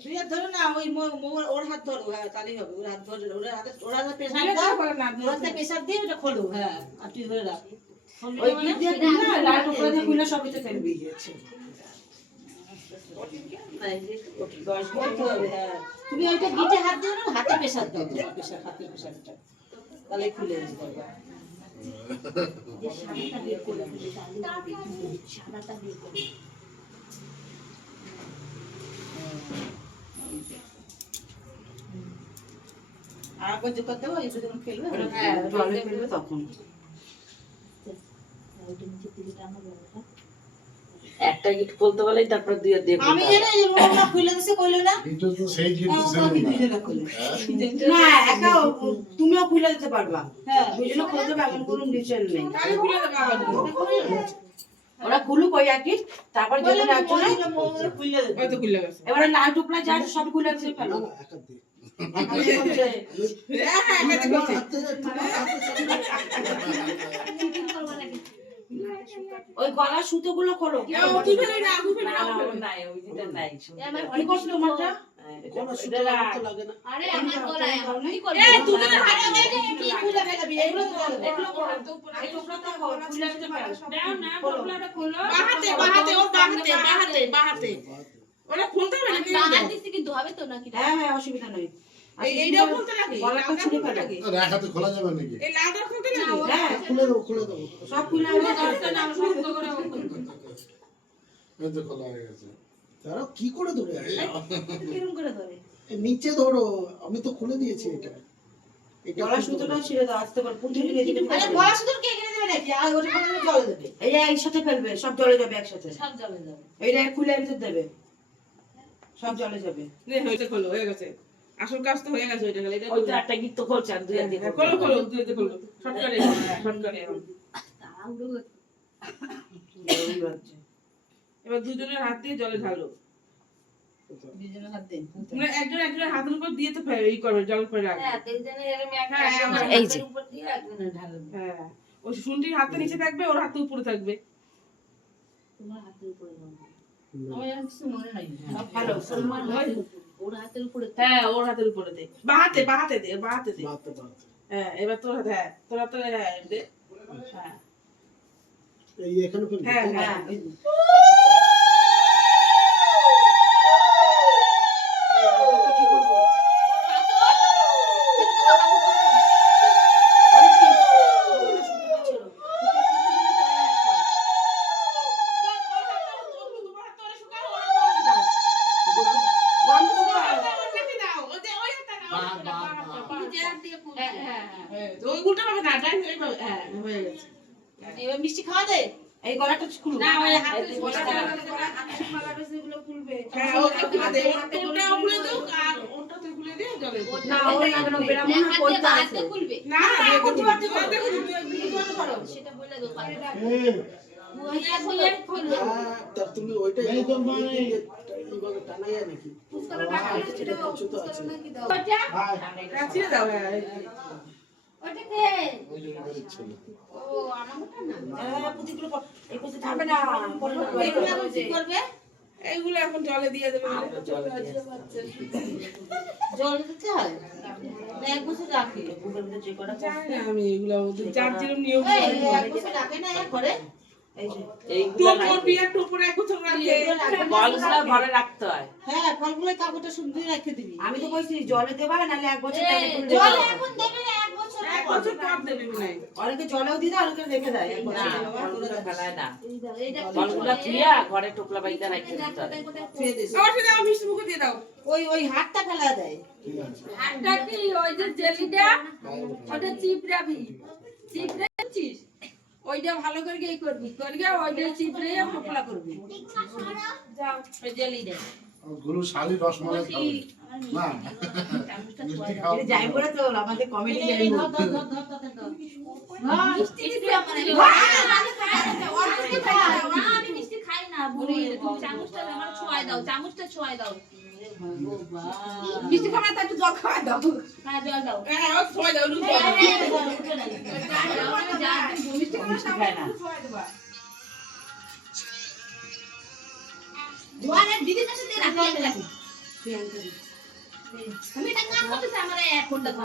তুই ধরো না ওই মো- মো- ওর হাত ধরো হ্যাঁ তাহলেই হবে ওর হাত ধরে ওর হাতে ওর হাতে প্রেসার দাও ওর হাতে প্রেসার দিয়ে ওটা খোলো হ্যাঁ আর তুই ধরে রাখ। ওই? দিয়ে না, লাল টুকরো দিয়ে খুলে সবই তো ফেলবি। গিয়েছে। করতে হবে। তুমি ওইটা গিটে হাত দিও না হাতে প্রেসার দাও হাতে প্রেসারটা তাহলে খুলে দিতে পারবে আর একবার যে করতে হবে যখন ফেলবে হ্যাঁ, জলে ফেলবে তখন। একটা গিট খুলতে বলেই তারপর দুই দিয়ে আমি জানি এই রুমটা খুলে দিছে কইলে না? এটা তো সেই জিনিস হ্যাঁ, না। না একা তুমিও খুলে দিতে পারবা। হ্যাঁ। দুজনে খুলতে পারবে এমন কোনো নিচের নেই। ওরা খুলুক ওই একই তারপর যখন একজনে খুলে দেবে। এবারে লাল টুকরা যা সব খুলে দিয়ে ফেলো। না। একাই করছে। ওই গলার সুতো গুলো খোলো ওর করব কিন্তু হবে তো নাকি হ্যাঁ হ্যাঁ অসুবিধা নেই গলাটা ছুঁড়ে ফেলো। আর হাতে খোলা যাবে নাকি? হ্যাঁ খুলে দেবো খুলে দেবো সব খুলে আমি এই তো খোলা হয়ে গেছে। তারা কি করে ধরে আছে? করে ধরে? নিচে ধরো আমি তো খুলে দিয়েছি এটা। এটা সুতোটা ছিঁড়ে দাও আস্তে করে পুঁথি নিয়ে দিতে আরে গলা শুধু কে কিনে দেবে নাকি? আর ওটা করে জল দেবে এই একসাথে ফেলবে সব জলে যাবে একসাথে। সব জলে যাবে। এইটা খুলে ভিতর দেবে। সব জলে যাবে। আসল কাজ তো হয়ে গেছে ওইটা খালি এটা ওই একটা গীত তো খুলছে আর দুই আর দিয়ে খোলো খোলো দুই শর্টকাটে শর্টকাটে এবার দুজনের হাত দিয়ে জলে ঢালো। মানে একজন একজনের হাতের উপর দিয়ে তো ই করো জল করে হ্যাঁ হ্যাঁ, হ্যাঁ, আমার এই হাতের যে। উপর দিয়ে একজনের ঢালবে হ্যাঁ ওই শুনটির হাতে নিচে থাকবে ওর হাতে উপরে থাকবে। তোমার হাতের উপরে আমার কিছু মনে নাই ভালো তোমার হাতের উপর, ওর হাতের উপরে হ্যাঁ ওর হাতের উপরে দে। বা হাতে বা হাতে দে বা হাতে দে। হ্যাঁ এবার তোর হাতে হ্যাঁ তোর হাতে হ্যাঁ দে। হ্যাঁ। এই এখানে হ্যাঁ হ্যাঁ চেয়ার দিয়ে খুলছে। হ্যাঁ হ্যাঁ ওই উল্টা হবে না ডাইন হ্যাঁ হয়ে গেছে এবার মিষ্টি খাওয়া দে এই গলাটা খুলো না ওই হাতে গলাটা- হ্যাঁ ওটা খুলে দে ওটা খুলে দাও আর ওটা তুই খুলে দে জলে না ওই না হাত দিয়ে করতে আছে না এখন তুই হাতে করে সেটা বলে দাও তা তুমি ওইটা এইভাবে নাকি? কিছু তো আছে। এইগুলো এখন জলে দিয়ে দেবে। জল দিতে হয়? এক বছর রাখে। আমি এগুলো যার যেরকম নিয়ম এক বছর রাখে না এক করে হয়। হ্যাঁ আমি তো কইছি জলে দেবা নাহলে এক বছর অনেকে জলেও দিয়ে দেয় অনেকে রেখে দেয়। ঘরে টোপলা বাইতে রাখতে দিয়ে দাও। ওই ওই হাতটা ফেলা দেয়। হাতটা কি ওই যে জেলিটা? ওটা চিপড়াবি। চিপড়েছিস ওইটা ভালো করে এই করবি করবে ওইটা চিপড়ে ফোপলা করবি যাও ওই জেলিটা গুরু শালি রসমালাই খাবে না মিষ্টি খাও এটা যাই করে তো আমাদের কমেডি। মিষ্টি আমার খাই না, ওর মিষ্টি খাই না। না, আমি মিষ্টি খাই না, বুড়ি। তুমি চামচটা আমার ছোঁয়ায় দাও, চামচটা ছোঁয়ায় দাও। মিষ্টি খাবে তো একটু জল খাওয়া দাও। হ্যাঁ জল দাও। হ্যাঁ ও খাওয়া দাও লুচি হ্যাঁ, হ্যাঁ, মিষ্টি খাবে না। দোয়ারে দিদির কাছে দিয়ে রাখতে লাগি আমি টাকা করতেছি আমার ফোনটা